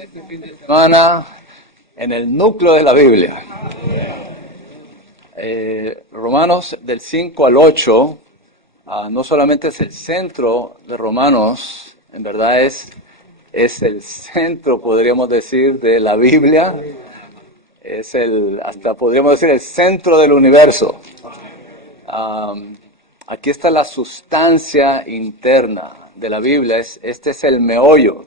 este fin de semana en el núcleo de la Biblia. Romanos del 5 al 8, no solamente es el centro de Romanos, en verdad es el centro, podríamos decir, de la Biblia. Es hasta podríamos decir, el centro del universo. Aquí está la sustancia interna de la Biblia. Este es el meollo.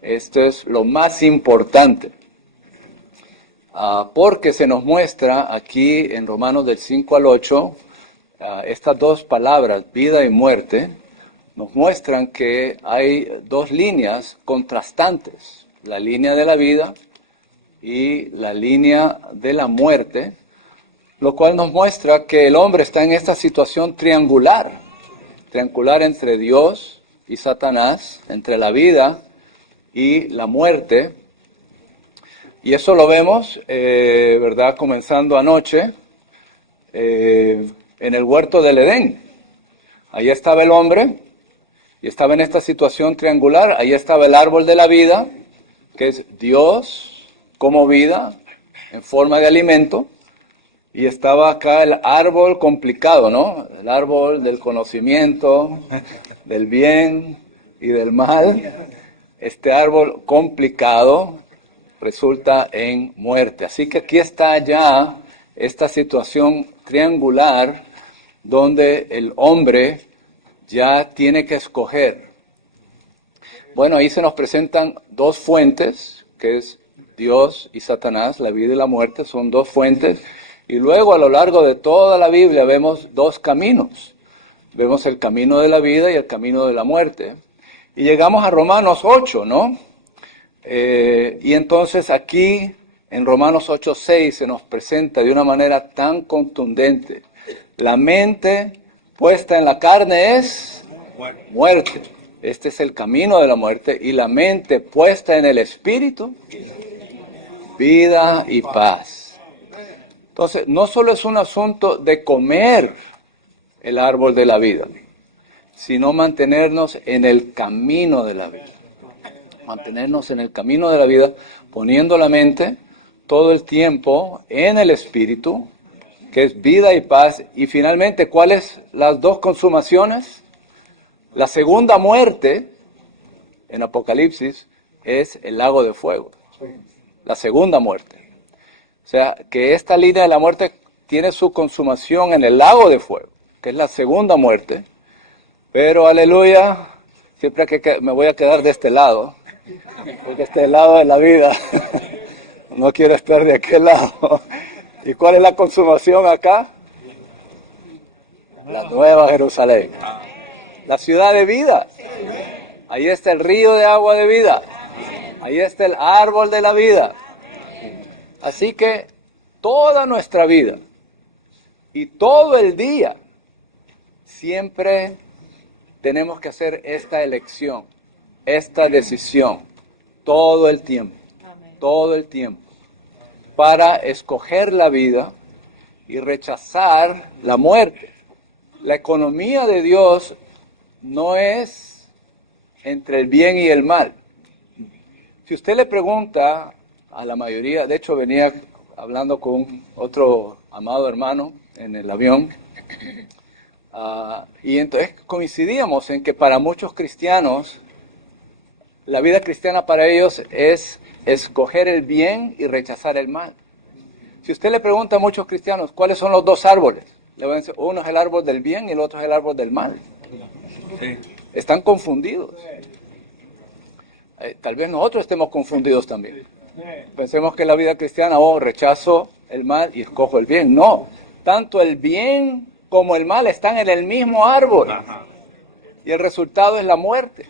Esto es lo más importante. Porque se nos muestra aquí en Romanos del 5 al 8, estas dos palabras, vida y muerte, nos muestran que hay dos líneas contrastantes. La línea de la vida y la línea de la muerte, lo cual nos muestra que el hombre está en esta situación triangular entre Dios y Satanás, entre la vida y la muerte. Y eso lo vemos, ¿verdad? Comenzando anoche en el huerto del Edén. Ahí estaba el hombre y estaba en esta situación triangular. Ahí estaba el árbol de la vida, que es Dios como vida en forma de alimento. Y estaba acá el árbol complicado, ¿no? El árbol del conocimiento, del bien y del mal. Este árbol complicado resulta en muerte. Así que aquí está ya esta situación triangular donde el hombre ya tiene que escoger. Bueno, ahí se nos presentan dos fuentes, que es Dios y Satanás, la vida y la muerte, son dos fuentes. Y luego a lo largo de toda la Biblia vemos dos caminos. Vemos el camino de la vida y el camino de la muerte. Y llegamos a Romanos 8, ¿no? Y entonces aquí en Romanos 8:6 se nos presenta de una manera tan contundente. La mente puesta en la carne es muerte. Este es el camino de la muerte. Y la mente puesta en el espíritu, vida y paz. Entonces, no solo es un asunto de comer el árbol de la vida, sino mantenernos en el camino de la vida. Mantenernos en el camino de la vida, poniendo la mente todo el tiempo en el espíritu, que es vida y paz. Y finalmente, ¿cuáles las dos consumaciones? La segunda muerte, en Apocalipsis, es el lago de fuego. La segunda muerte. O sea, que esta línea de la muerte tiene su consumación en el lago de fuego, que es la segunda muerte. Pero, aleluya, siempre que me voy a quedar de este lado, porque este es el lado de la vida. No quiero estar de aquel lado. ¿Y cuál es la consumación acá? La Nueva Jerusalén. La ciudad de vida. Ahí está el río de agua de vida. Ahí está el árbol de la vida. Así que toda nuestra vida y todo el día siempre tenemos que hacer esta elección, esta decisión, todo el tiempo, para escoger la vida y rechazar la muerte. La economía de Dios no es entre el bien y el mal. Si usted le pregunta a la mayoría, de hecho venía hablando con otro amado hermano en el avión, y entonces coincidíamos en que para muchos cristianos, la vida cristiana para ellos es escoger el bien y rechazar el mal. Si usted le pregunta a muchos cristianos, ¿cuáles son los dos árboles? Le van a decir, uno es el árbol del bien y el otro es el árbol del mal. Sí. Están confundidos. Tal vez nosotros estemos confundidos también. Pensemos que la vida cristiana, rechazo el mal y escojo el bien. No, tanto el bien como el mal están en el mismo árbol. Y el resultado es la muerte.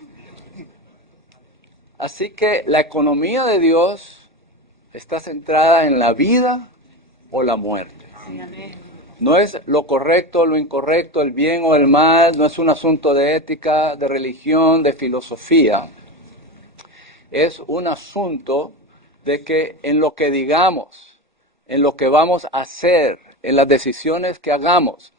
Así que la economía de Dios está centrada en la vida o la muerte. No es lo correcto o lo incorrecto, el bien o el mal, no es un asunto de ética, de religión, de filosofía. Es un asunto de que en lo que digamos, en lo que vamos a hacer, en las decisiones que hagamos,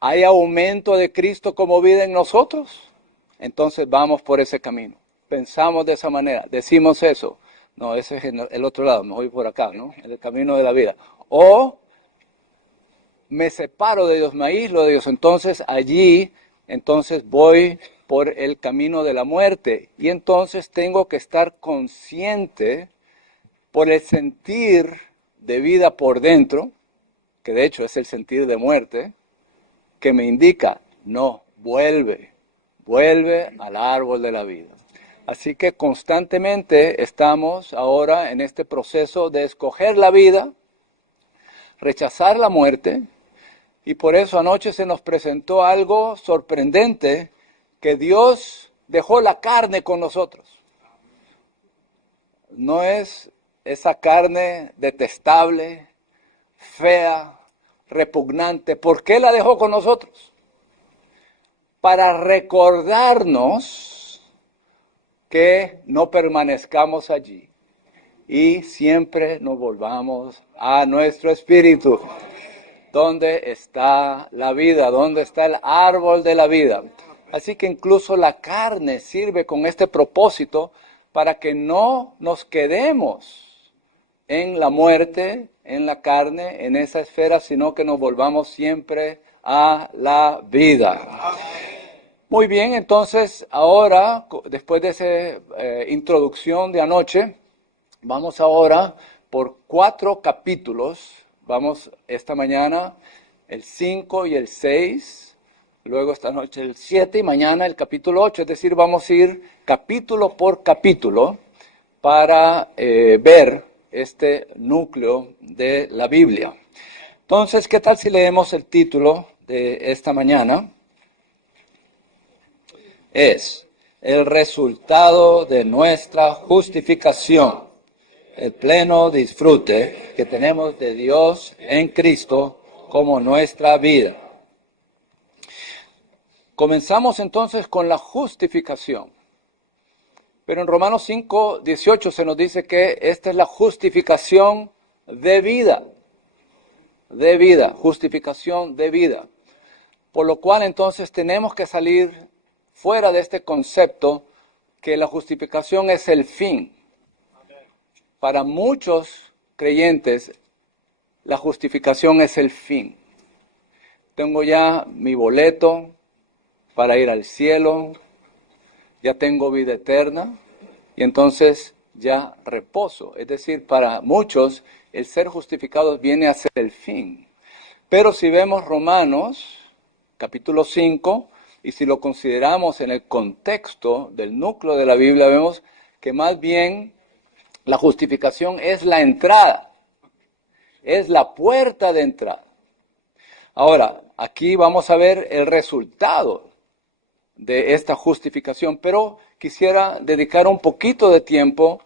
¿hay aumento de Cristo como vida en nosotros? Entonces vamos por ese camino. pensamos de esa manera, decimos eso. No, ese es el otro lado, me voy por acá, ¿no? En el camino de la vida. O me separo de Dios, me aíslo de Dios, entonces allí, entonces voy por el camino de la muerte. Y entonces tengo que estar consciente por el sentir de vida por dentro, que de hecho es el sentir de muerte, que me indica, no, vuelve al árbol de la vida. Así que constantemente estamos ahora en este proceso de escoger la vida, rechazar la muerte, y por eso anoche se nos presentó algo sorprendente, que Dios dejó la carne con nosotros. No es esa carne detestable, fea, repugnante. ¿Por qué la dejó con nosotros? Para recordarnos que no permanezcamos allí y siempre nos volvamos a nuestro espíritu. ¿Dónde está la vida? ¿Dónde está el árbol de la vida? Así que incluso la carne sirve con este propósito para que no nos quedemos en la muerte, en la carne, en esa esfera, sino que nos volvamos siempre a la vida. Muy bien, entonces ahora, después de esa introducción de anoche, vamos ahora por 4 capítulos. Vamos esta mañana el 5 y el 6, luego esta noche el 7 y mañana el capítulo 8. Es decir, vamos a ir capítulo por capítulo para ver este núcleo de la Biblia. Entonces, ¿qué tal si leemos el título de esta mañana? Es el resultado de nuestra justificación, el pleno disfrute que tenemos de Dios en Cristo como nuestra vida. Comenzamos entonces con la justificación. Pero en Romanos 5:18 se nos dice que esta es la justificación de vida. De vida, justificación de vida. Por lo cual entonces tenemos que salir fuera de este concepto que la justificación es el fin. Para muchos creyentes, la justificación es el fin. Tengo ya mi boleto para ir al cielo, ya tengo vida eterna, y entonces ya reposo. Es decir, para muchos, el ser justificados viene a ser el fin. Pero si vemos Romanos, capítulo 5, y si lo consideramos en el contexto del núcleo de la Biblia, vemos que más bien la justificación es la entrada, es la puerta de entrada. Ahora, aquí vamos a ver el resultado de esta justificación, pero quisiera dedicar un poquito de tiempo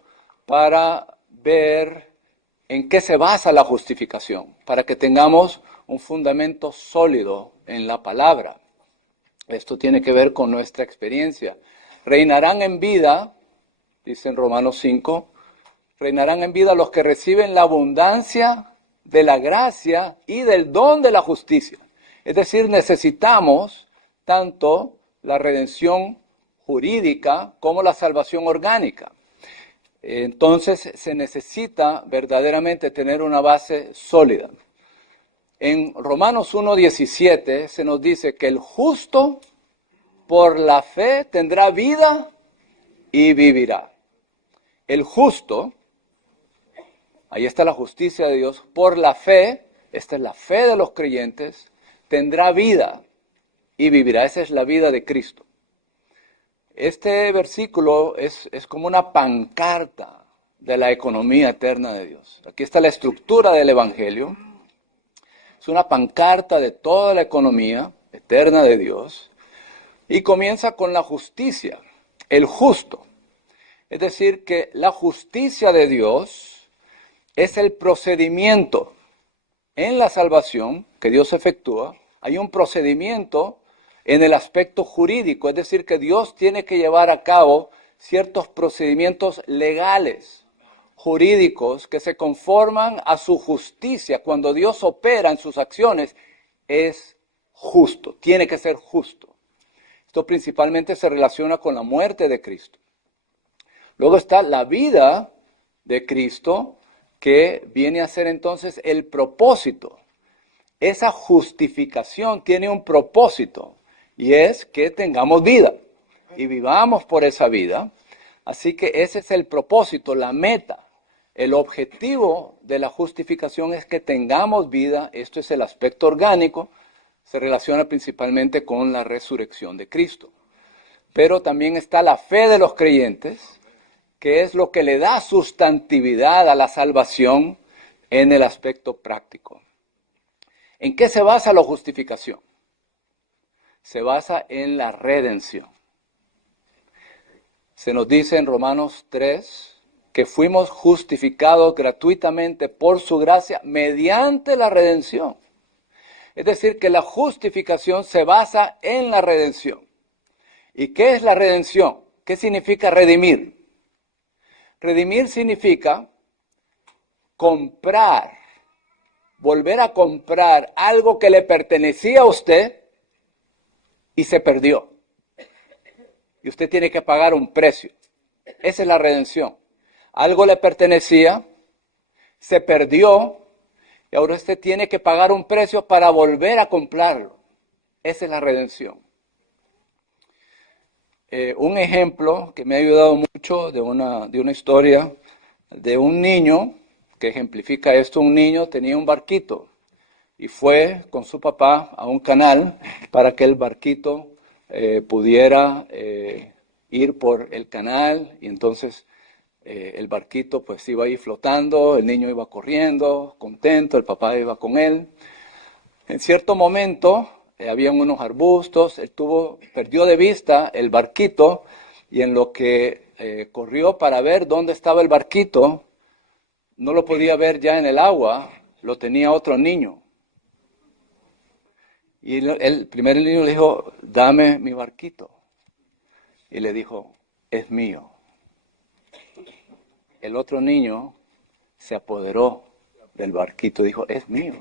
para ver en qué se basa la justificación, para que tengamos un fundamento sólido en la palabra. Esto tiene que ver con nuestra experiencia. Reinarán en vida, dice en Romanos 5, reinarán en vida los que reciben la abundancia de la gracia y del don de la justicia. Es decir, necesitamos tanto la redención jurídica como la salvación orgánica. Entonces se necesita verdaderamente tener una base sólida. En Romanos 1:17 se nos dice que el justo por la fe tendrá vida y vivirá. El justo, ahí está la justicia de Dios, por la fe, esta es la fe de los creyentes, tendrá vida y vivirá. Esa es la vida de Cristo. Este versículo es como una pancarta de la economía eterna de Dios. Aquí está la estructura del Evangelio. Es una pancarta de toda la economía eterna de Dios. Y comienza con la justicia, el justo. Es decir, que la justicia de Dios es el procedimiento en la salvación que Dios efectúa. Hay un procedimiento en el aspecto jurídico, es decir, que Dios tiene que llevar a cabo ciertos procedimientos legales, jurídicos, que se conforman a su justicia. Cuando Dios opera en sus acciones, es justo, tiene que ser justo. Esto principalmente se relaciona con la muerte de Cristo. Luego está la vida de Cristo, que viene a ser entonces el propósito. Esa justificación tiene un propósito, y es que tengamos vida y vivamos por esa vida. Así que ese es el propósito, la meta. El objetivo de la justificación es que tengamos vida. Esto es el aspecto orgánico. Se relaciona principalmente con la resurrección de Cristo. Pero también está la fe de los creyentes, que es lo que le da sustantividad a la salvación en el aspecto práctico. ¿En qué se basa la justificación? Se basa en la redención. Se nos dice en Romanos 3 que fuimos justificados gratuitamente por su gracia mediante la redención. Es decir, que la justificación se basa en la redención. ¿Y qué es la redención? ¿Qué significa redimir? Redimir significa comprar, volver a comprar algo que le pertenecía a usted y se perdió. Y usted tiene que pagar un precio. Esa es la redención. Algo le pertenecía, se perdió, y ahora usted tiene que pagar un precio para volver a comprarlo. Esa es la redención. Un ejemplo que me ha ayudado mucho de una historia de un niño, que ejemplifica esto. Un niño tenía un barquito y fue con su papá a un canal para que el barquito pudiera ir por el canal, y entonces el barquito pues iba ahí flotando, el niño iba corriendo, contento, el papá iba con él. En cierto momento habían unos arbustos, él perdió de vista el barquito, y en lo que corrió para ver dónde estaba el barquito, no lo podía ver ya en el agua, lo tenía otro niño. Y el primer niño le dijo, dame mi barquito. Y le dijo, es mío. El otro niño se apoderó del barquito y dijo, es mío.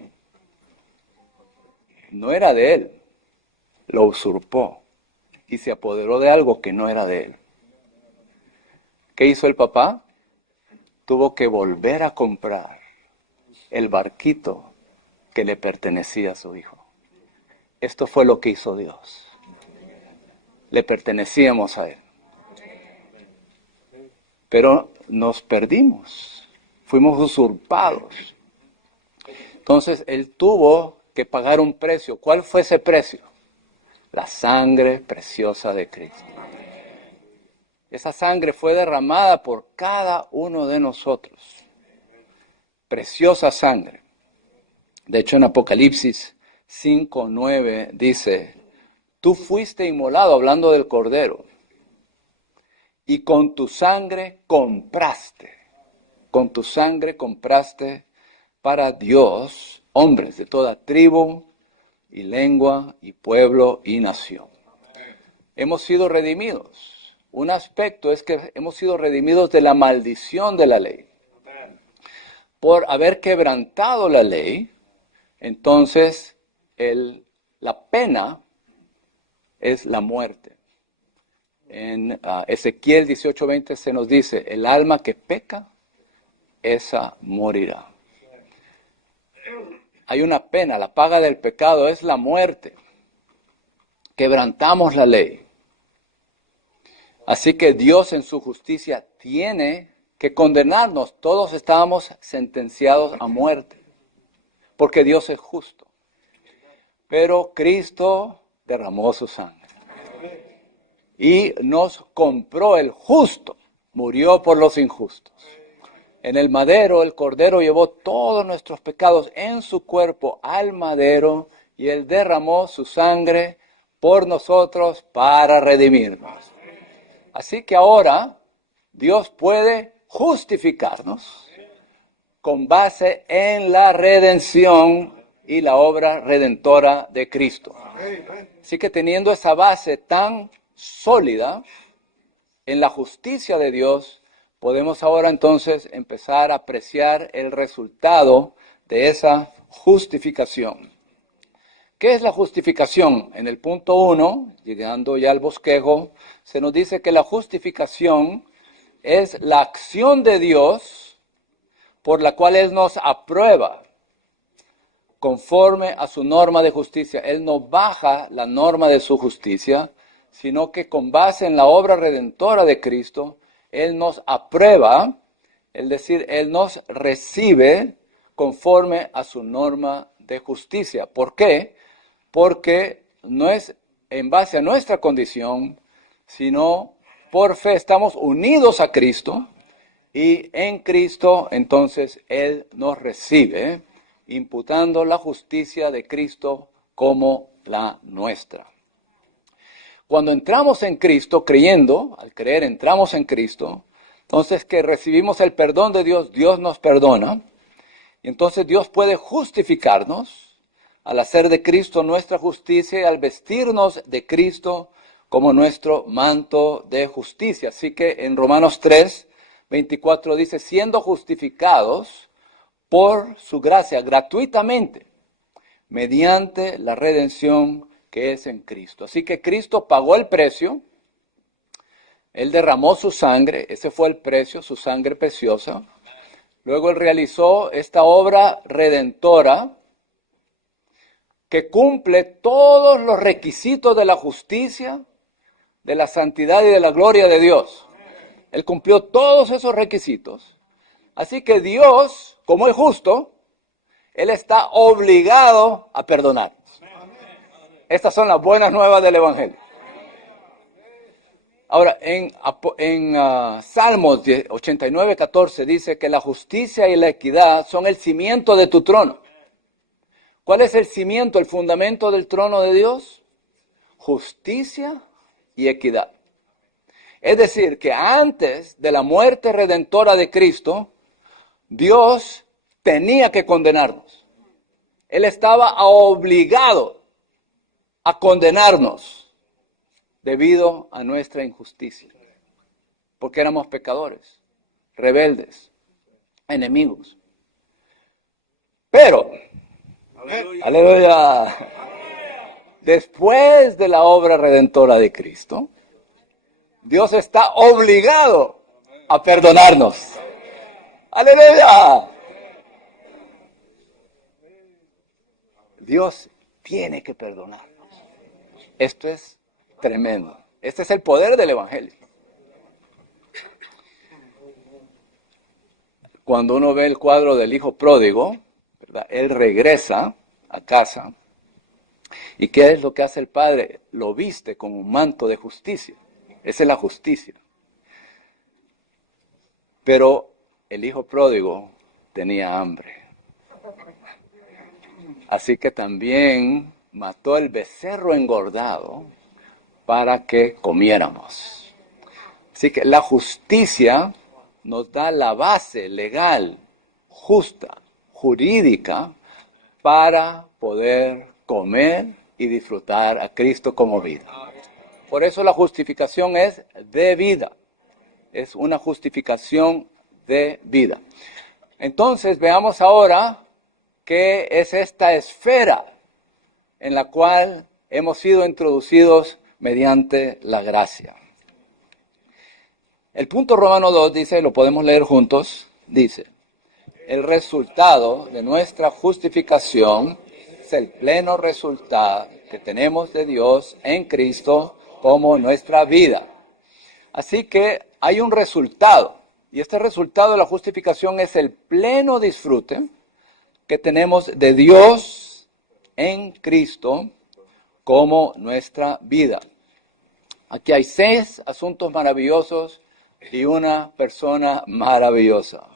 No era de él, lo usurpó y se apoderó de algo que no era de él. ¿Qué hizo el papá? Tuvo que volver a comprar el barquito que le pertenecía a su hijo. Esto fue lo que hizo Dios. Le pertenecíamos a él. Pero nos perdimos, fuimos usurpados. Entonces él tuvo que pagar un precio. ¿Cuál fue ese precio? La sangre preciosa de Cristo. Esa sangre fue derramada por cada uno de nosotros. Preciosa sangre. De hecho, en Apocalipsis 5:9 dice, tú fuiste inmolado, hablando del Cordero, y con tu sangre compraste para Dios hombres de toda tribu y lengua y pueblo y nación. Hemos sido redimidos. Un aspecto es que hemos sido redimidos de la maldición de la ley. Por haber quebrantado la ley, entonces la pena es la muerte. En Ezequiel 18:20 se nos dice, el alma que peca, esa morirá. Hay una pena, la paga del pecado es la muerte. Quebrantamos la ley. Así que Dios en su justicia tiene que condenarnos. Todos estábamos sentenciados a muerte, porque Dios es justo. Pero Cristo derramó su sangre y nos compró. El justo murió por los injustos. En el madero, el Cordero llevó todos nuestros pecados en su cuerpo al madero, y Él derramó su sangre por nosotros para redimirnos. Así que ahora Dios puede justificarnos con base en la redención y la obra redentora de Cristo. Así que teniendo esa base tan sólida en la justicia de Dios, podemos ahora entonces empezar a apreciar el resultado de esa justificación. ¿Qué es la justificación? En el punto 1, llegando ya al bosquejo, se nos dice que la justificación es la acción de Dios por la cual Él nos aprueba conforme a su norma de justicia. Él no baja la norma de su justicia, sino que con base en la obra redentora de Cristo, Él nos aprueba, es decir, Él nos recibe conforme a su norma de justicia. ¿Por qué? Porque no es en base a nuestra condición, sino por fe estamos unidos a Cristo y en Cristo entonces Él nos recibe, imputando la justicia de Cristo como la nuestra. Cuando entramos en Cristo, creyendo, al creer entramos en Cristo, entonces que recibimos el perdón de Dios, Dios nos perdona, y entonces Dios puede justificarnos al hacer de Cristo nuestra justicia y al vestirnos de Cristo como nuestro manto de justicia. Así que en Romanos 3:24 dice, siendo justificados por su gracia, gratuitamente, mediante la redención que es en Cristo. Así que Cristo pagó el precio, Él derramó su sangre, ese fue el precio, su sangre preciosa. Luego Él realizó esta obra redentora que cumple todos los requisitos de la justicia, de la santidad y de la gloria de Dios. Él cumplió todos esos requisitos. Así que Dios, como es justo, Él está obligado a perdonar. Estas son las buenas nuevas del Evangelio. Ahora, en Salmos 89:14 dice que la justicia y la equidad son el cimiento de tu trono. ¿Cuál es el cimiento, el fundamento del trono de Dios? Justicia y equidad. Es decir, que antes de la muerte redentora de Cristo, Dios tenía que condenarnos. Él estaba obligado a condenarnos debido a nuestra injusticia, porque éramos pecadores, rebeldes, enemigos. Pero, aleluya, después de la obra redentora de Cristo, Dios está obligado a perdonarnos. ¡Aleluya! Dios tiene que perdonarnos. Esto es tremendo. Este es el poder del Evangelio. Cuando uno ve el cuadro del hijo pródigo, ¿verdad? Él regresa a casa. ¿Y qué es lo que hace el padre? Lo viste con un manto de justicia. Esa es la justicia. Pero el hijo pródigo tenía hambre. Así que también mató el becerro engordado para que comiéramos. Así que la justicia nos da la base legal, justa, jurídica, para poder comer y disfrutar a Cristo como vida. Por eso la justificación es de vida. Es una justificación de vida. Entonces veamos ahora qué es esta esfera en la cual hemos sido introducidos mediante la gracia. El punto Romano 2 dice, lo podemos leer juntos, dice, el resultado de nuestra justificación es el pleno resultado que tenemos de Dios en Cristo como nuestra vida. Así que hay un resultado, y este resultado de la justificación es el pleno disfrute que tenemos de Dios en Cristo como nuestra vida. Aquí hay 6 asuntos maravillosos y una persona maravillosa.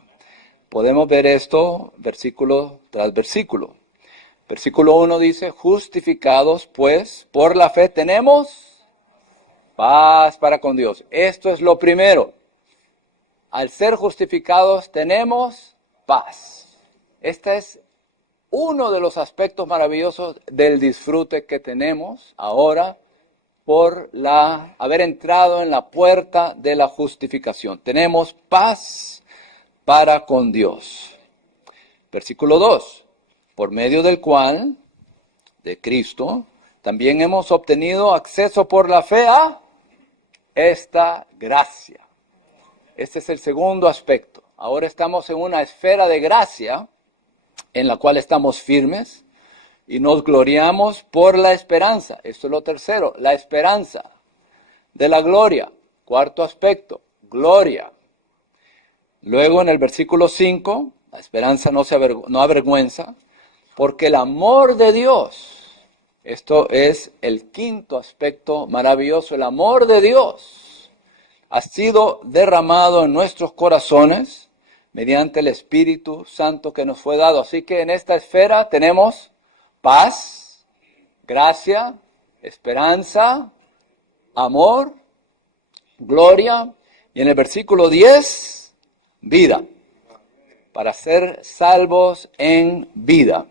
Podemos ver esto versículo tras versículo. Versículo 1 dice, justificados pues por la fe tenemos paz para con Dios. Esto es lo primero. Al ser justificados tenemos paz. Este es uno de los aspectos maravillosos del disfrute que tenemos ahora por haber entrado en la puerta de la justificación. Tenemos paz para con Dios. Versículo 2. Por medio del cual, de Cristo, también hemos obtenido acceso por la fe a esta gracia. Este es el segundo aspecto. Ahora estamos en una esfera de gracia en la cual estamos firmes y nos gloriamos por la esperanza. Esto es lo tercero, la esperanza de la gloria. Cuarto aspecto, gloria. Luego en el versículo 5, la esperanza no avergüenza, porque el amor de Dios, esto es el quinto aspecto maravilloso, el amor de Dios ha sido derramado en nuestros corazones mediante el Espíritu Santo que nos fue dado. Así que en esta esfera tenemos paz, gracia, esperanza, amor, gloria, y en el versículo 10, vida, para ser salvos en vida.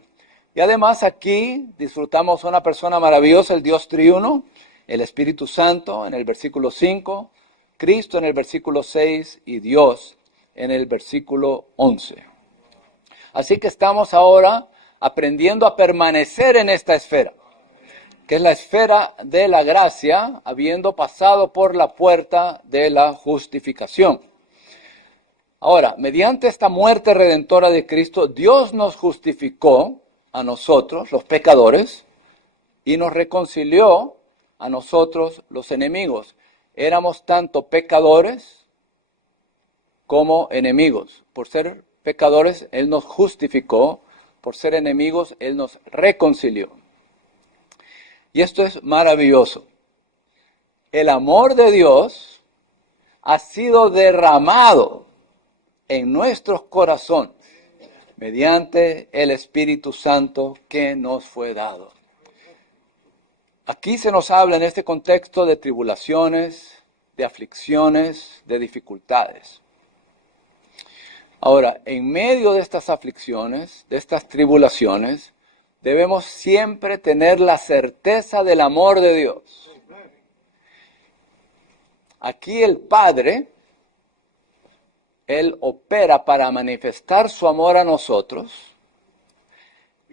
Y además aquí disfrutamos una persona maravillosa, el Dios triuno, el Espíritu Santo en el versículo 5, Cristo en el versículo 6 y Dios en el versículo 11. Así que estamos ahora aprendiendo a permanecer en esta esfera, que es la esfera de la gracia, habiendo pasado por la puerta de la justificación. Ahora, mediante esta muerte redentora de Cristo, Dios nos justificó a nosotros, los pecadores, y nos reconcilió a nosotros, los enemigos. Éramos tanto pecadores como enemigos. Por ser pecadores, Él nos justificó. Por ser enemigos, Él nos reconcilió. Y esto es maravilloso. El amor de Dios ha sido derramado en nuestros corazones mediante el Espíritu Santo que nos fue dado. Aquí se nos habla en este contexto de tribulaciones, de aflicciones, de dificultades. Ahora, en medio de estas aflicciones, de estas tribulaciones, debemos siempre tener la certeza del amor de Dios. Aquí el Padre, Él opera para manifestar su amor a nosotros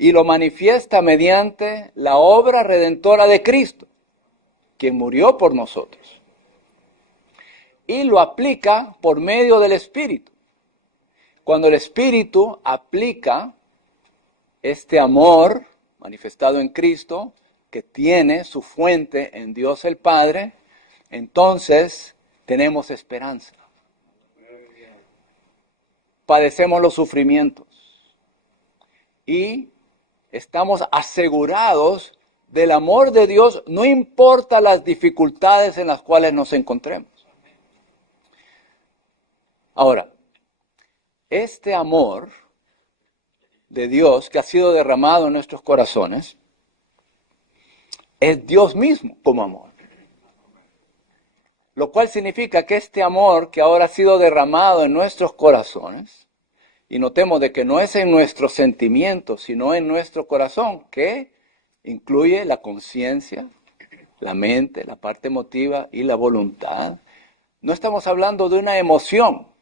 y lo manifiesta mediante la obra redentora de Cristo, quien murió por nosotros. Y lo aplica por medio del Espíritu. Cuando el Espíritu aplica este amor manifestado en Cristo, que tiene su fuente en Dios el Padre, entonces tenemos esperanza. Padecemos los sufrimientos y estamos asegurados del amor de Dios, no importa las dificultades en las cuales nos encontremos. Ahora, este amor de Dios que ha sido derramado en nuestros corazones es Dios mismo como amor. Lo cual significa que este amor que ahora ha sido derramado en nuestros corazones, y notemos de que no es en nuestros sentimientos, sino en nuestro corazón, que incluye la conciencia, la mente, la parte emotiva y la voluntad. No estamos hablando de una emoción,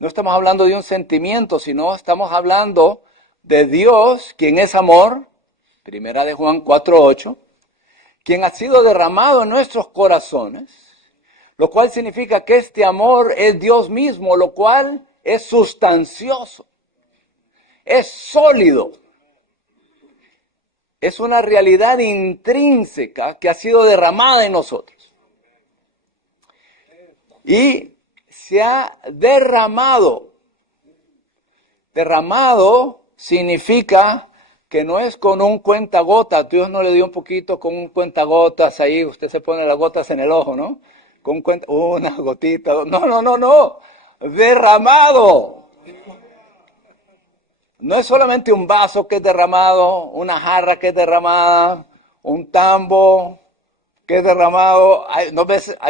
no estamos hablando de un sentimiento, sino estamos hablando de Dios, quien es amor, primera de Juan 4:8, quien ha sido derramado en nuestros corazones, lo cual significa que este amor es Dios mismo, lo cual es sustancioso, es sólido, es una realidad intrínseca que ha sido derramada en nosotros. Y se ha derramado. Derramado significa que no es con un cuentagotas. Dios no le dio un poquito con un cuentagotas ahí, usted se pone las gotas en el ojo, ¿no? Con una gotita. No. Derramado. No es solamente un vaso que es derramado, una jarra que es derramada, un tambo que es derramado. Hay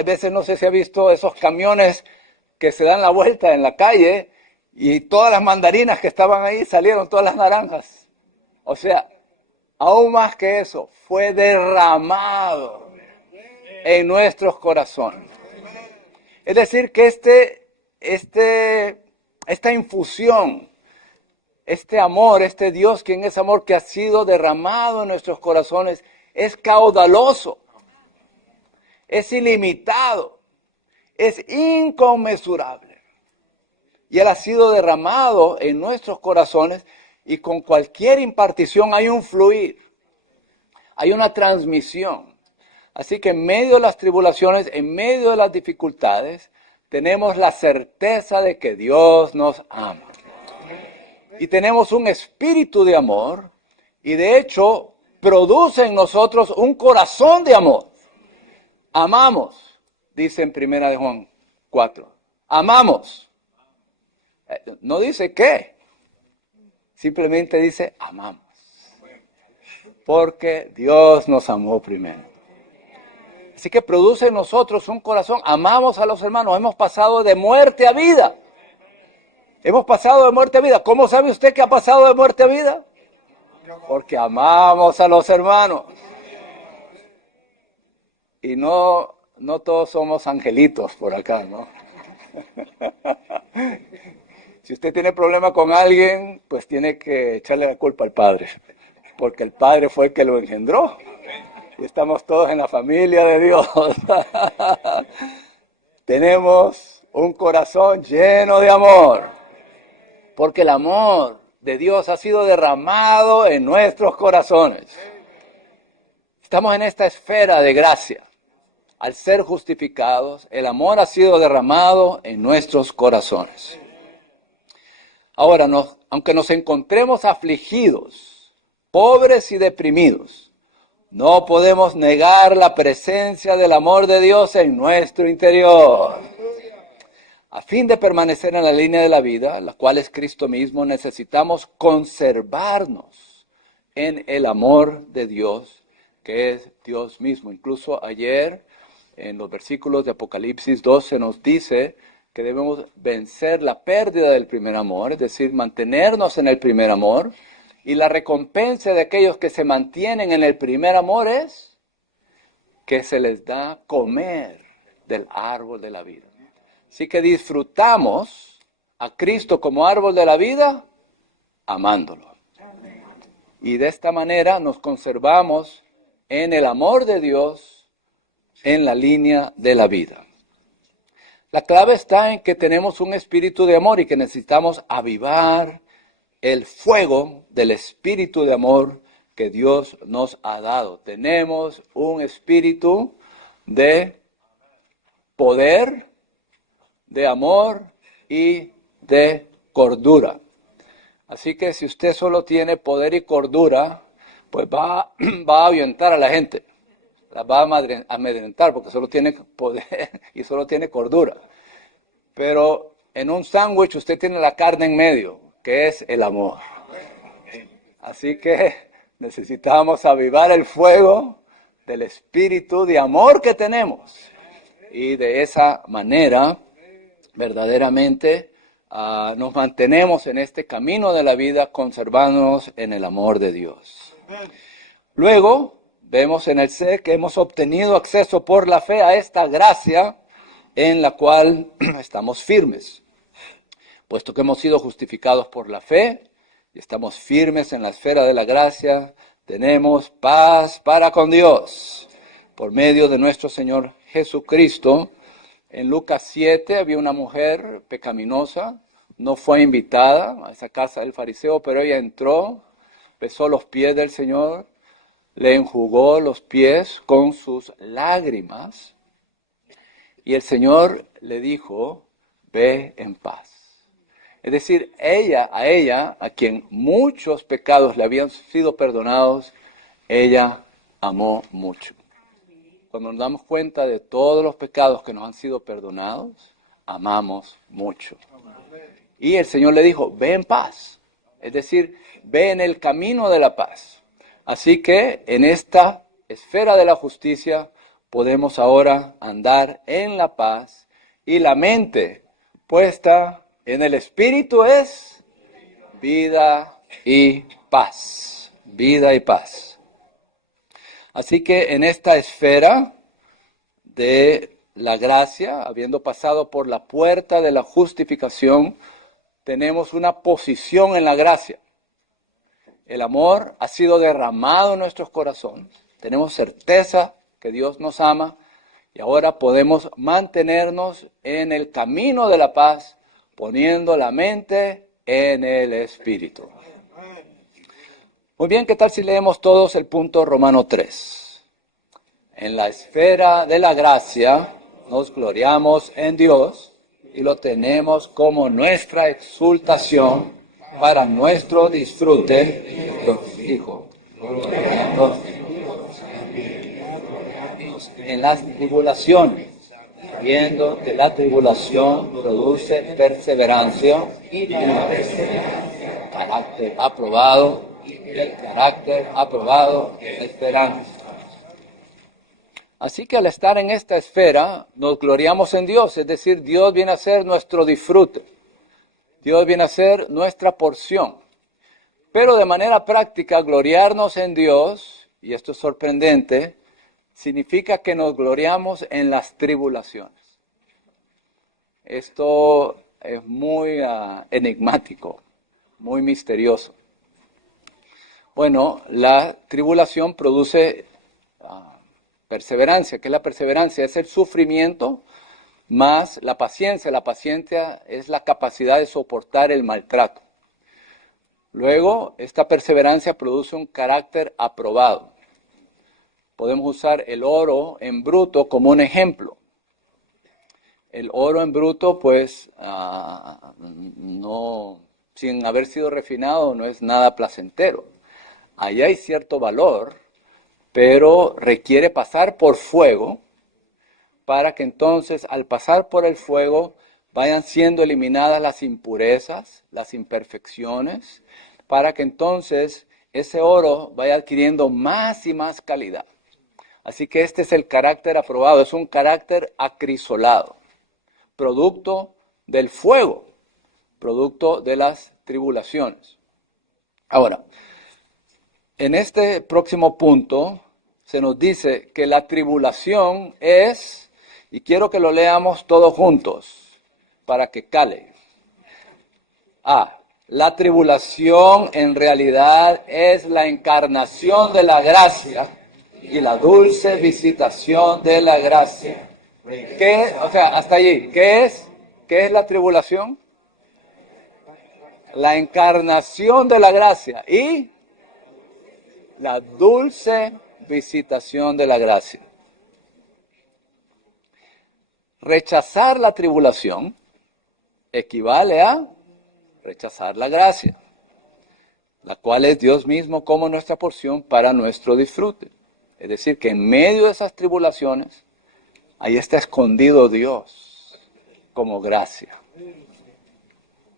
veces, no sé si ha visto esos camiones que se dan la vuelta en la calle y todas las mandarinas que estaban ahí salieron, todas las naranjas. O sea, aún más que eso, fue derramado en nuestros corazones. Es decir, que esta infusión, este amor, este Dios, quien es amor, que ha sido derramado en nuestros corazones, es caudaloso, es ilimitado, es inconmensurable. Y Él ha sido derramado en nuestros corazones y con cualquier impartición hay un fluir, hay una transmisión. Así que en medio de las tribulaciones, en medio de las dificultades, tenemos la certeza de que Dios nos ama. Y tenemos un espíritu de amor y de hecho produce en nosotros un corazón de amor. Amamos, dice en 1 de Juan 4. Amamos. No dice qué, simplemente dice amamos. Porque Dios nos amó primero. Así que produce en nosotros un corazón. Amamos a los hermanos. Hemos pasado de muerte a vida. Hemos pasado de muerte a vida. ¿Cómo sabe usted que ha pasado de muerte a vida? Porque amamos a los hermanos. Y no todos somos angelitos por acá, ¿no? Si usted tiene problema con alguien, pues tiene que echarle la culpa al Padre. Porque el Padre fue el que lo engendró. Y estamos todos en la familia de Dios. Tenemos un corazón lleno de amor. Porque el amor de Dios ha sido derramado en nuestros corazones. Estamos en esta esfera de gracia. Al ser justificados, el amor ha sido derramado en nuestros corazones. Ahora, aunque nos encontremos afligidos, pobres y deprimidos, no podemos negar la presencia del amor de Dios en nuestro interior. A fin de permanecer en la línea de la vida, la cual es Cristo mismo, necesitamos conservarnos en el amor de Dios, que es Dios mismo. Incluso ayer, en los versículos de Apocalipsis 12, nos dice que debemos vencer la pérdida del primer amor, es decir, mantenernos en el primer amor. Y la recompensa de aquellos que se mantienen en el primer amor es que se les da comer del árbol de la vida. Así que disfrutamos a Cristo como árbol de la vida, amándolo. Y de esta manera nos conservamos en el amor de Dios, en la línea de la vida. La clave está en que tenemos un espíritu de amor y que necesitamos avivar el fuego del espíritu de amor que Dios nos ha dado. Tenemos un espíritu de poder, de amor y de cordura. Así que si usted solo tiene poder y cordura, pues va a ahuyentar a la gente. La va a amedrentar porque solo tiene poder y solo tiene cordura. Pero en un sándwich usted tiene la carne en medio, que es el amor. Así que necesitamos avivar el fuego del espíritu de amor que tenemos. Y de esa manera, verdaderamente, nos mantenemos en este camino de la vida, conservándonos en el amor de Dios. Luego, vemos en el C que hemos obtenido acceso por la fe a esta gracia en la cual estamos firmes. Puesto que hemos sido justificados por la fe y estamos firmes en la esfera de la gracia, tenemos paz para con Dios por medio de nuestro Señor Jesucristo. En Lucas 7 había una mujer pecaminosa, no fue invitada a esa casa del fariseo, pero ella entró, besó los pies del Señor, le enjugó los pies con sus lágrimas y el Señor le dijo, ve en paz. Es decir, a ella, a quien muchos pecados le habían sido perdonados, ella amó mucho. Cuando nos damos cuenta de todos los pecados que nos han sido perdonados, amamos mucho. Y el Señor le dijo, ve en paz. Es decir, ve en el camino de la paz. Así que en esta esfera de la justicia podemos ahora andar en la paz y la mente puesta en el Espíritu es vida y paz. Vida y paz. Así que en esta esfera de la gracia, habiendo pasado por la puerta de la justificación, tenemos una posición en la gracia. El amor ha sido derramado en nuestros corazones. Tenemos certeza que Dios nos ama Y ahora podemos mantenernos en el camino de la paz, poniendo la mente en el Espíritu. Muy bien, ¿qué tal si leemos todos el punto Romano 3? En la esfera de la gracia nos gloriamos en Dios y lo tenemos como nuestra exultación para nuestro disfrute, los hijos. En las tribulaciones, viendo que la tribulación produce perseverancia y la perseverancia carácter aprobado, y el carácter aprobado esperanza. Así que al estar en esta esfera nos gloriamos en Dios, es decir, Dios viene a ser nuestro disfrute, Dios viene a ser nuestra porción. Pero de manera práctica, gloriarnos en Dios, y esto es sorprendente, significa que nos gloriamos en las tribulaciones. Esto es muy enigmático, muy misterioso. Bueno, la tribulación produce perseverancia. ¿Qué es la perseverancia? Es el sufrimiento más la paciencia. La paciencia es la capacidad de soportar el maltrato. Luego, esta perseverancia produce un carácter aprobado. Podemos usar el oro en bruto como un ejemplo. El oro en bruto, pues, no, sin haber sido refinado, no es nada placentero. Ahí hay cierto valor, pero requiere pasar por fuego para que entonces, al pasar por el fuego, vayan siendo eliminadas las impurezas, las imperfecciones, para que entonces ese oro vaya adquiriendo más y más calidad. Así que este es el carácter aprobado, es un carácter acrisolado, producto del fuego, producto de las tribulaciones. Ahora, en este próximo punto se nos dice que la tribulación es, y quiero que lo leamos todos juntos para que cale. La tribulación en realidad es la encarnación de la gracia y la dulce visitación de la gracia. Hasta allí, ¿qué es la tribulación? La encarnación de la gracia y la dulce visitación de la gracia. Rechazar la tribulación equivale a rechazar la gracia, la cual es Dios mismo como nuestra porción para nuestro disfrute. Es decir, que en medio de esas tribulaciones, ahí está escondido Dios como gracia.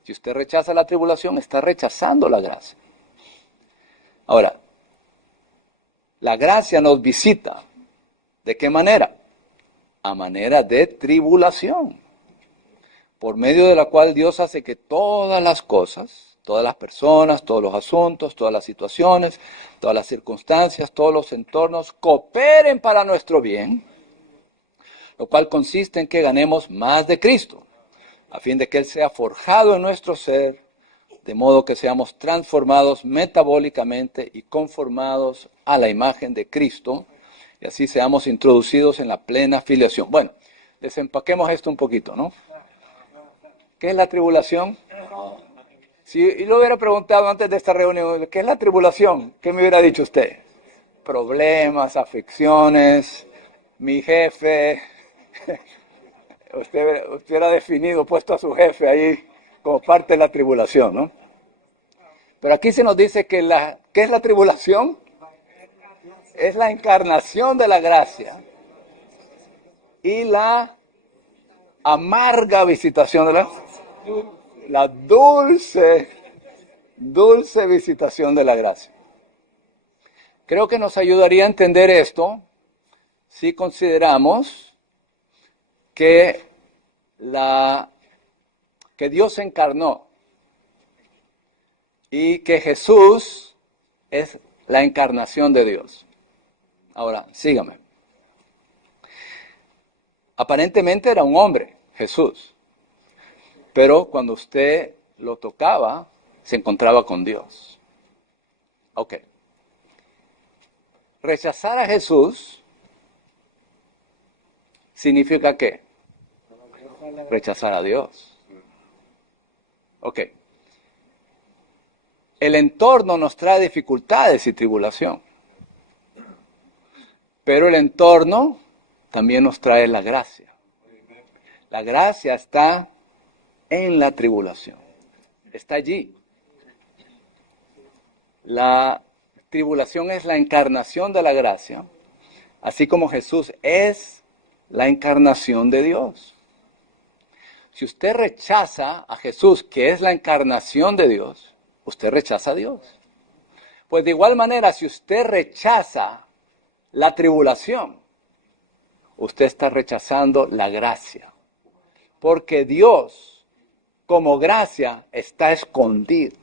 Si usted rechaza la tribulación, está rechazando la gracia. Ahora, la gracia nos visita. ¿De qué manera? A manera de tribulación, por medio de la cual Dios hace que todas las cosas, todas las personas, todos los asuntos, todas las situaciones, todas las circunstancias, todos los entornos cooperen para nuestro bien, lo cual consiste en que ganemos más de Cristo, a fin de que Él sea forjado en nuestro ser, de modo que seamos transformados metabólicamente y conformados a la imagen de Cristo, y así seamos introducidos en la plena filiación. Bueno, desempaquemos esto un poquito, ¿no? ¿Qué es la tribulación? Si lo hubiera preguntado antes de esta reunión, ¿qué es la tribulación? ¿Qué me hubiera dicho usted? Problemas, aflicciones, mi jefe. Usted hubiera definido, puesto a su jefe ahí como parte de la tribulación, ¿no? Pero aquí se nos dice que ¿qué es la tribulación? Es la encarnación de la gracia y la amarga visitación de la dulce visitación de la gracia. Creo que nos ayudaría a entender esto si consideramos que Dios se encarnó y que Jesús es la encarnación de Dios. Ahora, sígame. Aparentemente era un hombre, Jesús, pero cuando usted lo tocaba, se encontraba con Dios. Ok. Rechazar a Jesús significa ¿qué? Rechazar a Dios. Ok. El entorno nos trae dificultades y tribulación. Pero el entorno también nos trae la gracia. La gracia está en la tribulación. Está allí. La tribulación es la encarnación de la gracia, así como Jesús es la encarnación de Dios. Si usted rechaza a Jesús, que es la encarnación de Dios, usted rechaza a Dios. Pues de igual manera, si usted rechaza la tribulación, usted está rechazando la gracia. Porque Dios, como gracia, está escondido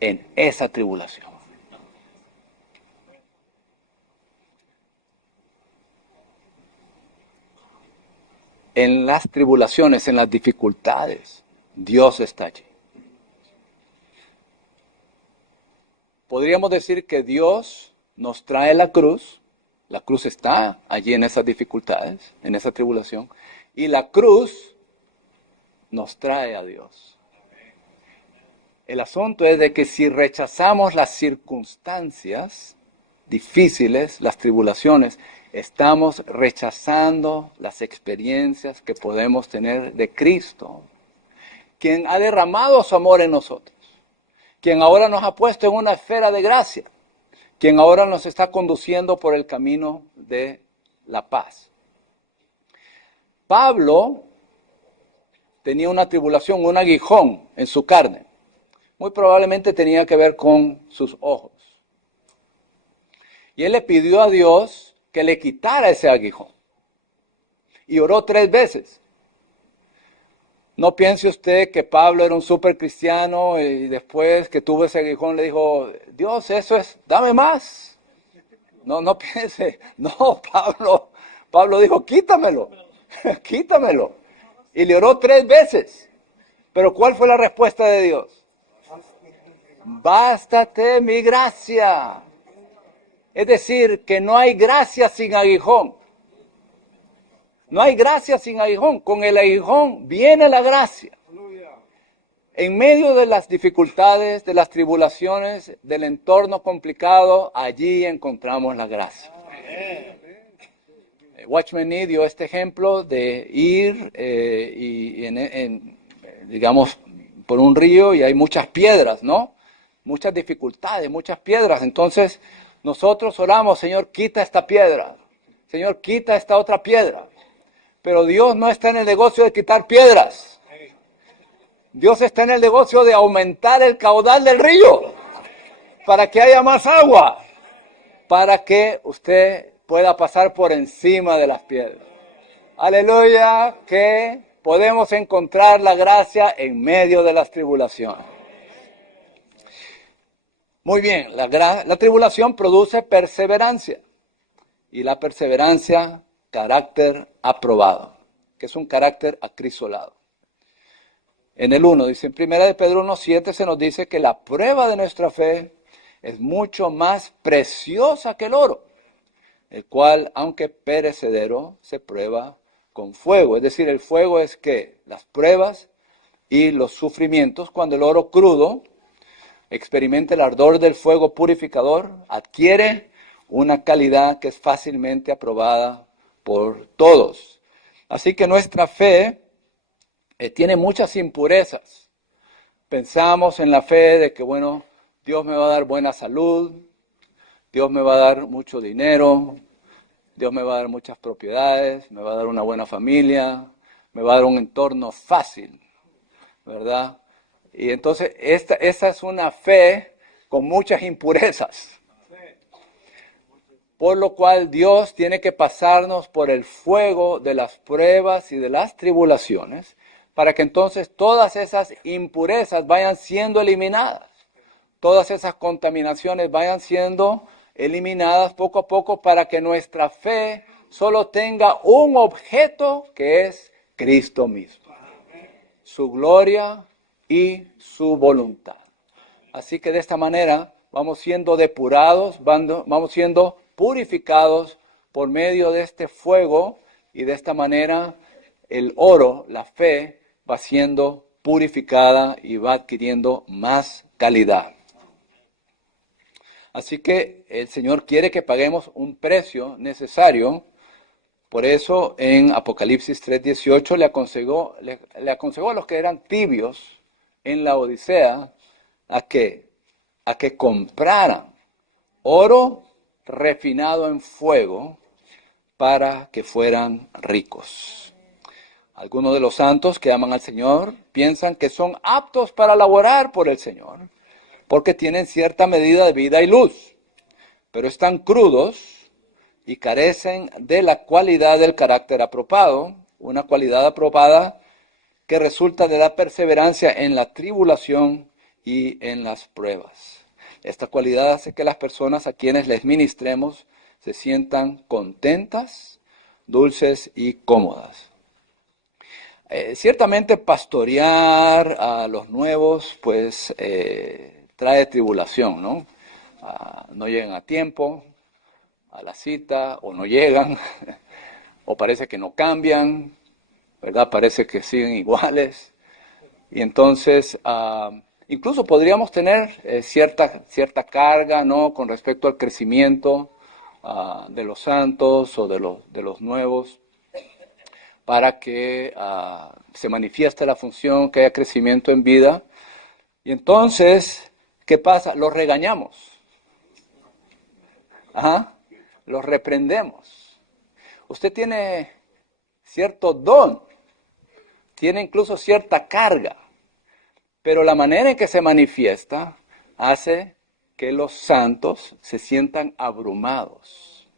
en esa tribulación. En las tribulaciones, en las dificultades, Dios está allí. Podríamos decir que Dios nos trae la cruz está allí en esas dificultades, en esa tribulación, y la cruz nos trae a Dios. El asunto es de que si rechazamos las circunstancias difíciles, las tribulaciones, estamos rechazando las experiencias que podemos tener de Cristo, quien ha derramado su amor en nosotros, quien ahora nos ha puesto en una esfera de gracia, quien ahora nos está conduciendo por el camino de la paz. Pablo tenía una tribulación, un aguijón en su carne. Muy probablemente tenía que ver con sus ojos. Y él le pidió a Dios que le quitara ese aguijón. Y oró 3 veces. No piense usted que Pablo era un súper cristiano y después que tuvo ese aguijón le dijo, Dios, eso es, dame más. No piense, no, Pablo dijo, quítamelo, quítamelo. Y le oró 3 veces. Pero ¿cuál fue la respuesta de Dios? Bástate mi gracia. Es decir, que no hay gracia sin aguijón. No hay gracia sin aguijón. Con el aguijón viene la gracia. En medio de las dificultades, de las tribulaciones, del entorno complicado, allí encontramos la gracia. Watchman Nee dio este ejemplo de ir digamos, por un río y hay muchas piedras, ¿no? Muchas dificultades, muchas piedras. Entonces, nosotros oramos, Señor, quita esta piedra. Señor, quita esta otra piedra. Pero Dios no está en el negocio de quitar piedras. Dios está en el negocio de aumentar el caudal del río para que haya más agua, para que usted pueda pasar por encima de las piedras. Aleluya, que podemos encontrar la gracia en medio de las tribulaciones. Muy bien, la tribulación produce perseverancia y la perseverancia carácter aprobado, que es un carácter acrisolado. En el 1, dice, en 1 de Pedro 1:7 se nos dice que la prueba de nuestra fe es mucho más preciosa que el oro, el cual, aunque perecedero, se prueba con fuego. Es decir, el fuego es que las pruebas y los sufrimientos, cuando el oro crudo experimenta el ardor del fuego purificador, adquiere una calidad que es fácilmente aprobada por todos. Así que nuestra fe tiene muchas impurezas. Pensamos en la fe de que, bueno, Dios me va a dar buena salud, Dios me va a dar mucho dinero, Dios me va a dar muchas propiedades, me va a dar una buena familia, me va a dar un entorno fácil, ¿verdad? Y entonces esa es una fe con muchas impurezas. Por lo cual Dios tiene que pasarnos por el fuego de las pruebas y de las tribulaciones para que entonces todas esas impurezas vayan siendo eliminadas. Todas esas contaminaciones vayan siendo eliminadas poco a poco para que nuestra fe solo tenga un objeto que es Cristo mismo. Su gloria y su voluntad. Así que de esta manera vamos siendo depurados, vamos siendo purificados por medio de este fuego y de esta manera el oro, la fe, va siendo purificada y va adquiriendo más calidad. Así que el Señor quiere que paguemos un precio necesario. Por eso en Apocalipsis 3:18 le aconsejó a los que eran tibios en la Odisea a que compraran oro refinado en fuego para que fueran ricos. Algunos de los santos que aman al Señor piensan que son aptos para laborar por el Señor, porque tienen cierta medida de vida y luz, pero están crudos y carecen de la cualidad del carácter aprobado, una cualidad aprobada que resulta de la perseverancia en la tribulación y en las pruebas. Esta cualidad hace que las personas a quienes les ministremos se sientan contentas, dulces y cómodas. Ciertamente pastorear a los nuevos, pues trae tribulación, ¿no? No llegan a tiempo a la cita, o no llegan, o parece que no cambian, ¿verdad? Parece que siguen iguales. Y entonces, incluso podríamos tener cierta carga, ¿no? Con respecto al crecimiento de los santos o de los nuevos, para que se manifieste la función, que haya crecimiento en vida. Y entonces, ¿qué pasa? Los regañamos. Los reprendemos. Usted tiene cierto don, tiene incluso cierta carga, pero la manera en que se manifiesta hace que los santos se sientan abrumados,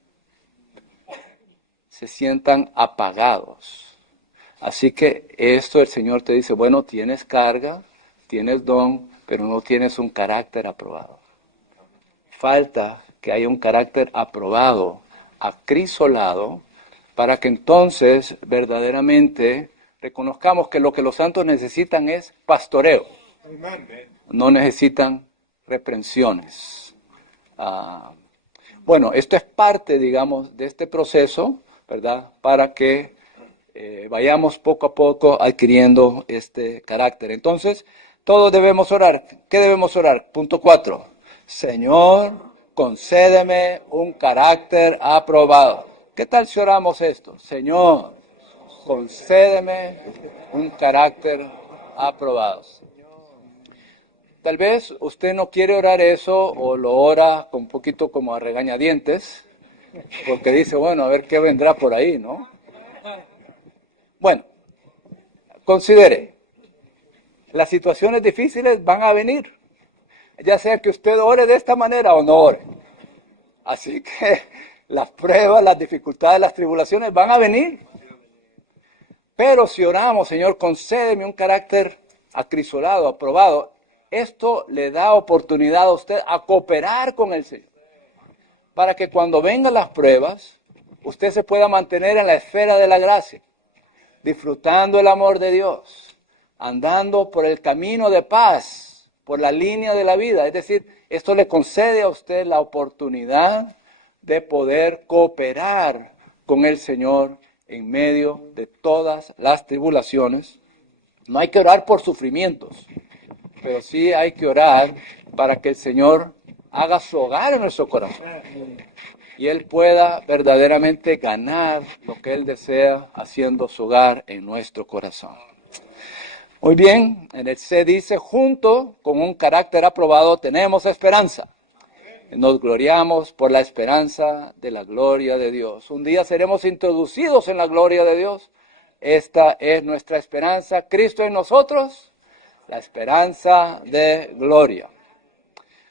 se sientan apagados. Así que esto el Señor te dice, bueno, tienes carga, tienes don, pero no tienes un carácter aprobado. Falta que haya un carácter aprobado, acrisolado, para que entonces verdaderamente reconozcamos que lo que los santos necesitan es pastoreo. No necesitan reprensiones. Bueno, esto es parte, digamos, de este proceso, ¿verdad? Para que vayamos poco a poco adquiriendo este carácter. Entonces, todos debemos orar. ¿Qué debemos orar? Punto 4. Señor, concédeme un carácter aprobado. ¿Qué tal si oramos esto? Señor, concédeme un carácter aprobado. Tal vez usted no quiere orar eso o lo ora con un poquito como a regañadientes, porque dice, bueno, a ver qué vendrá por ahí, ¿no? Bueno, considere, las situaciones difíciles van a venir, ya sea que usted ore de esta manera o no ore. Así que las pruebas, las dificultades, las tribulaciones van a venir. Pero si oramos, Señor, concédeme un carácter acrisolado, aprobado, esto le da oportunidad a usted a cooperar con el Señor. Para que cuando vengan las pruebas, usted se pueda mantener en la esfera de la gracia, disfrutando el amor de Dios, andando por el camino de paz, por la línea de la vida. Es decir, esto le concede a usted la oportunidad de poder cooperar con el Señor en medio de todas las tribulaciones. No hay que orar por sufrimientos, pero sí hay que orar para que el Señor haga su hogar en nuestro corazón y Él pueda verdaderamente ganar lo que Él desea haciendo su hogar en nuestro corazón. Muy bien, en el C dice, junto con un carácter aprobado tenemos esperanza. Nos gloriamos por la esperanza de la gloria de Dios. Un día seremos introducidos en la gloria de Dios. Esta es nuestra esperanza. Cristo en nosotros, la esperanza de gloria.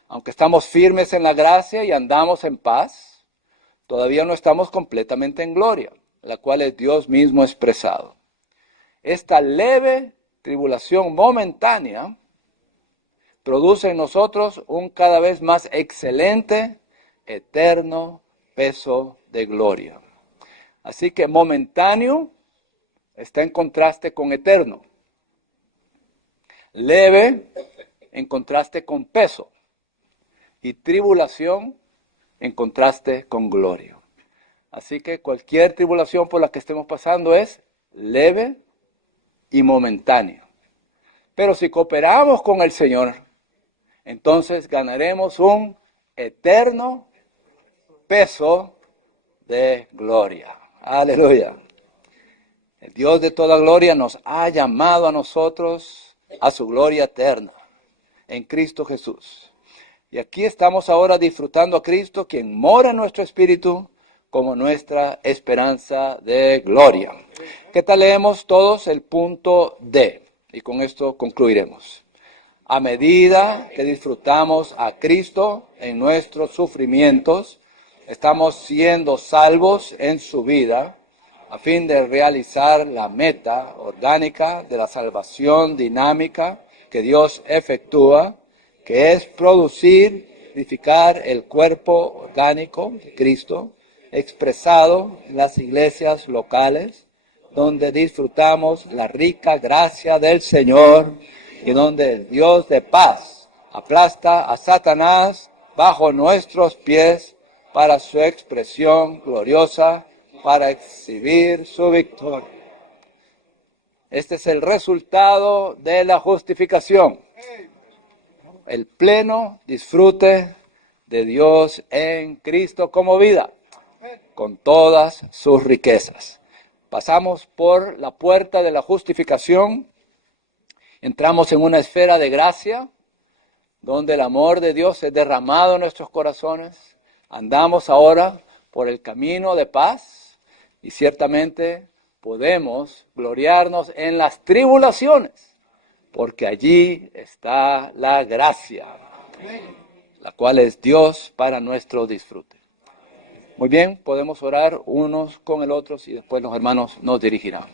Aunque estamos firmes en la gracia y andamos en paz, todavía no estamos completamente en gloria, la cual es Dios mismo expresado. Esta leve tribulación momentánea produce en nosotros un cada vez más excelente, eterno peso de gloria. Así que momentáneo está en contraste con eterno. Leve en contraste con peso. Y tribulación en contraste con gloria. Así que cualquier tribulación por la que estemos pasando es leve y momentáneo. Pero si cooperamos con el Señor, entonces ganaremos un eterno peso de gloria. Aleluya. El Dios de toda gloria nos ha llamado a nosotros a su gloria eterna en Cristo Jesús. Y aquí estamos ahora disfrutando a Cristo, quien mora en nuestro espíritu, como nuestra esperanza de gloria. ¿Qué tal leemos todos el punto D? Y con esto concluiremos. A medida que disfrutamos a Cristo en nuestros sufrimientos, estamos siendo salvos en su vida, a fin de realizar la meta orgánica de la salvación dinámica que Dios efectúa, que es producir, edificar el cuerpo orgánico de Cristo, expresado en las iglesias locales, donde disfrutamos la rica gracia del Señor y donde el Dios de paz aplasta a Satanás bajo nuestros pies para su expresión gloriosa, para exhibir su victoria. Este es el resultado de la justificación. El pleno disfrute de Dios en Cristo como vida, con todas sus riquezas. Pasamos por la puerta de la justificación, entramos en una esfera de gracia, donde el amor de Dios es derramado en nuestros corazones. Andamos ahora por el camino de paz y ciertamente podemos gloriarnos en las tribulaciones, porque allí está la gracia, la cual es Dios para nuestro disfrute. Muy bien, podemos orar unos con el otro y después los hermanos nos dirigirán.